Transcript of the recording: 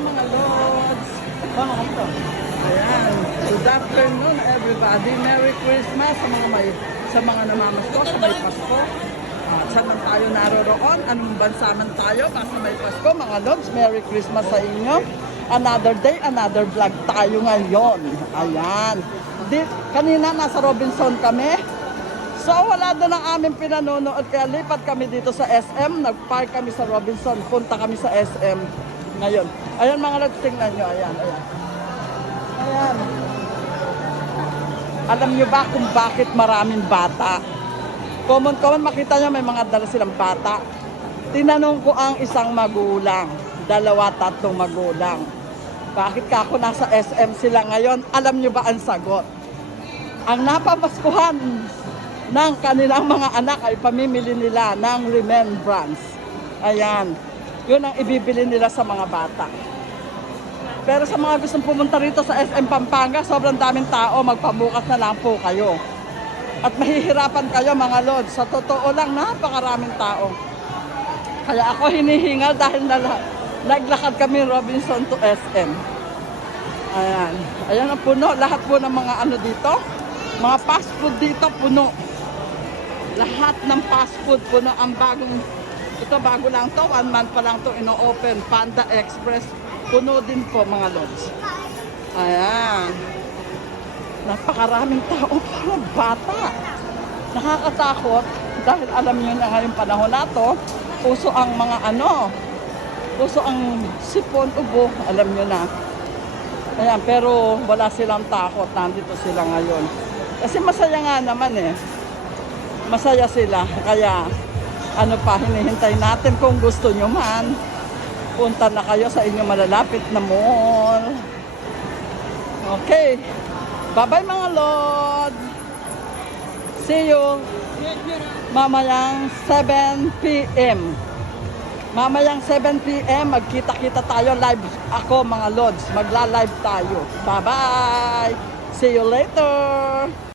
mga lords. Mga ito. Ayan. Good afternoon everybody. Merry Christmas sa mga may sa mga namamasko sa may Pasko. Ah, saan man tayo naroroon? Anong bansa man tayo? Basta may Pasko, mga lords. Merry Christmas sa inyo. Another day, another vlog tayo ngayon. Ayan. Di, kanina nasa Robinson kami. So wala doon ang aming pinanonood kaya lipat kami dito sa SM, nag-park kami sa Robinson, punta kami sa SM ngayon. Ayan mga lads, tingnan nyo, ayan, ayan. Ayan. Alam nyo ba kung bakit maraming bata? Common, common, makita nyo may mga dala silang bata. Tinanong ko ang isang magulang, dalawa, tatlong magulang. Bakit ka ako nasa SM sila ngayon? Alam nyo ba ang sagot? Ang napamaskuhan ng kanilang mga anak ay pamimili nila ng remembrance. Ayan. Yun ang ibibili nila sa mga bata. Pero sa mga gustong pumunta rito sa SM Pampanga, sobrang daming tao, magpabukas na lang po kayo. At mahihirapan kayo mga lord. Sa totoo lang, napakaraming tao. Kaya ako hinihingal dahil nala, naglakad kami Robinson to SM. Ayan. Ayan ang puno. Lahat po ng mga ano dito. Mga fast food dito puno. Lahat ng fast food puno. Ang bagong, ito bago lang to. One month pa lang to ino-open. Panda Express. Puno din po mga lods. Ayan. Napakaraming tao para bata. Nakakatakot dahil alam niyo na ngayong panahon na to, puso ang mga ano, puso ang sipon, ubo, alam niyo na. Ayan, pero wala silang takot, nandito sila ngayon. Kasi masaya nga naman eh. Masaya sila, kaya ano pa, hinihintay natin kung gusto nyo man. Punta na kayo sa inyong malalapit na mall. Okay. Bye-bye mga Lord. See you mamayang 7 p.m. Mamayang 7 p.m. magkita-kita tayo live. Ako mga Lods, magla-live tayo. Bye-bye. See you later.